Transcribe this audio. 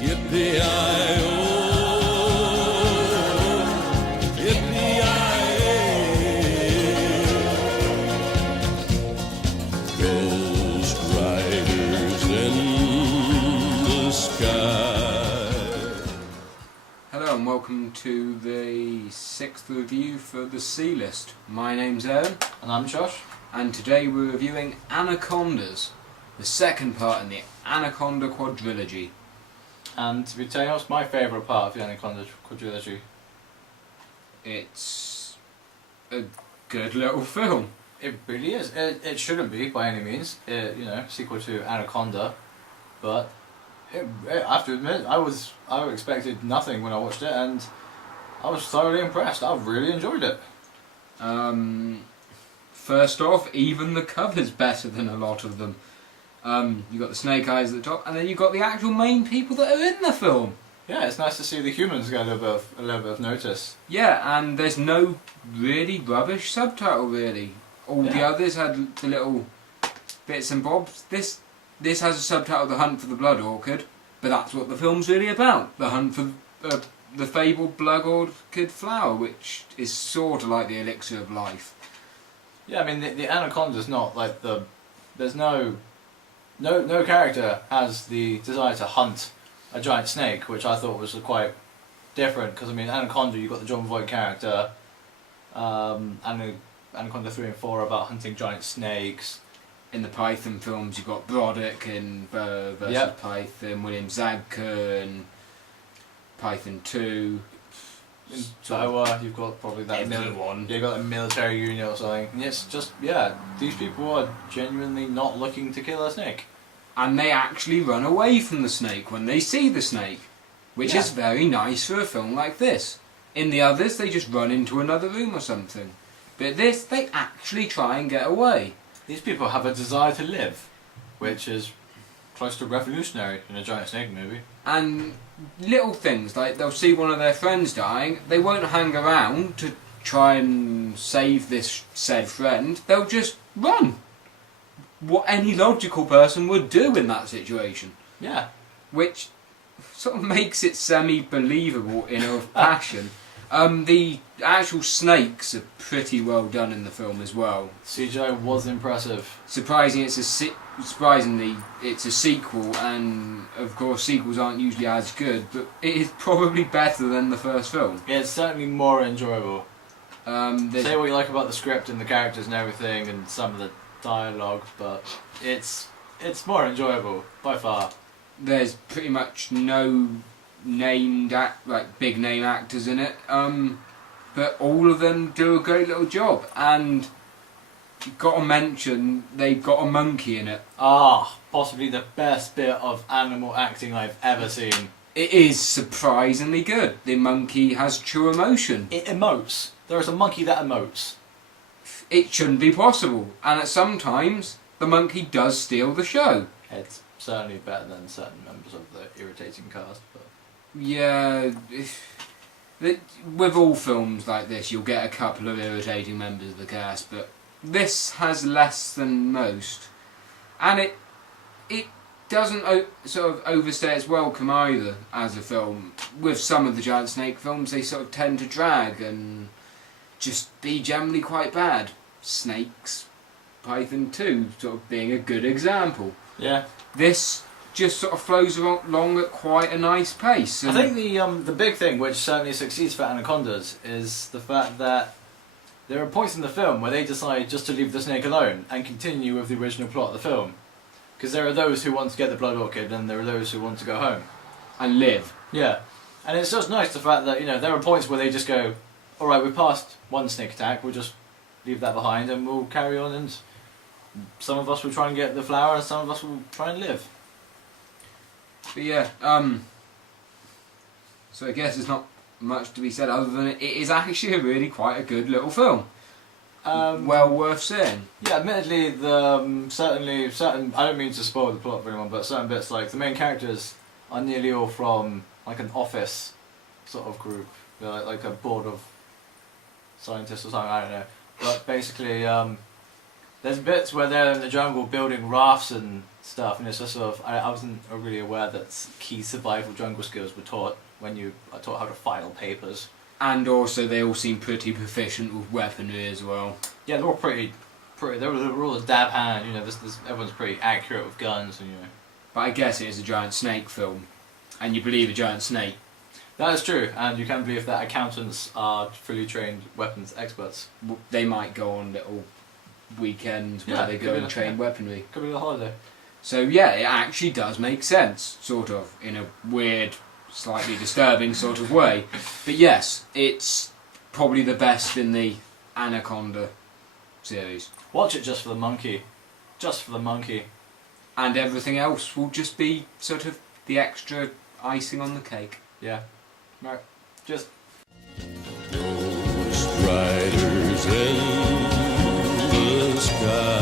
Yippee-i-oh, yippee-i-oh. Ghost riders in the sky. Hello and welcome to the 6th review for the C List. My name's Aaron. And I'm Josh. And today we're reviewing Anacondas, the second part in the Anaconda quadrilogy. And to be telling us my favourite part of the Anaconda quadrilogy. It's a good little film. It really is. It shouldn't be by any means. Sequel to Anaconda, but I have to admit, I expected nothing when I watched it, and I was thoroughly impressed. I really enjoyed it. First off, even the cover's better than a lot of them. You got the snake eyes at the top, and then you got the actual main people that are in the film. Yeah, it's nice to see the humans get a little bit of notice. Yeah, and there's no really rubbish subtitle really. All the others had the little bits and bobs. This has a subtitle, The Hunt for the Blood Orchid, but that's what the film's really about. The hunt for the fabled blood orchid flower, which is sort of like the elixir of life. Yeah, I mean the Anaconda's not like there's no character has the desire to hunt a giant snake, which I thought was quite different, because I mean Anaconda, you've got the John Voight character, Anaconda 3 and 4 are about hunting giant snakes. In the Python films you've got Broderick in versus Python, William Zabka and Python 2. In Tower, you've got probably that everyone. You've got a military unit or something. And it's just, these people are genuinely not looking to kill a snake. And they actually run away from the snake when they see the snake, which is very nice for a film like this. In the others, they just run into another room or something. But this, they actually try and get away. These people have a desire to live, which is close to revolutionary in a giant snake movie. And little things, like they'll see one of their friends dying, they won't hang around to try and save this said friend, they'll just run. What any logical person would do in that situation. Yeah. Which sort of makes it semi-believable in a fashion. The actual snakes are pretty well done in the film as well. CGI was impressive. Surprisingly, it's a sequel, and of course sequels aren't usually as good, but it is probably better than the first film. Yeah, it's certainly more enjoyable. Say what you like about the script and the characters and everything, and some of the dialogue, but it's more enjoyable by far. There's pretty much no big name actors in it, but all of them do a great little job, and you've got to mention they've got a monkey in it. Possibly the best bit of animal acting I've ever seen. It is surprisingly good. The monkey has true emotion. It emotes. There is a monkey that emotes. It shouldn't be possible, and at sometimes the monkey does steal the show. It's certainly better than certain members of the irritating cast, but yeah, with all films like this you'll get a couple of irritating members of the cast, but this has less than most, and it doesn't sort of overstay its welcome either as a film. With some of the giant snake films, they sort of tend to drag and just be generally quite bad. Snakes, Python 2 sort of being a good example. Yeah. This just sort of flows along at quite a nice pace. I think the big thing, which certainly succeeds for Anacondas, is the fact that there are points in the film where they decide just to leave the snake alone and continue with the original plot of the film. Because there are those who want to get the blood orchid, and there are those who want to go home. And live. Yeah. And it's just nice the fact that, there are points where they just go, alright, we passed one snake attack, we'll just leave that behind and we'll carry on, and some of us will try and get the flower and some of us will try and live. But yeah, so I guess there's not much to be said other than it is actually really quite a good little film. Well worth seeing. Yeah, admittedly, certain I don't mean to spoil the plot for anyone, but certain bits, like the main characters are nearly all from like an office sort of group. They're like a board of scientists or something, I don't know. But basically, there's bits where they're in the jungle building rafts and stuff, and it's just sort of I wasn't really aware that key survival jungle skills were taught when you are taught how to file papers. And also, they all seem pretty proficient with weaponry as well. Yeah, they're all pretty. They were all a dab hand. You know, everyone's pretty accurate with guns, and you know. But I guess it is a giant snake film, and you believe a giant snake. That is true, and you can believe that accountants are fully trained weapons experts. They might go on little weekends where they go and train weaponry. Could be a holiday. So yeah, it actually does make sense, sort of, in a weird, slightly disturbing sort of way. But yes, it's probably the best in the Anaconda series. Watch it just for the monkey. Just for the monkey. And everything else will just be sort of the extra icing on the cake. Yeah. Right. Just. Ghost riders in the sky.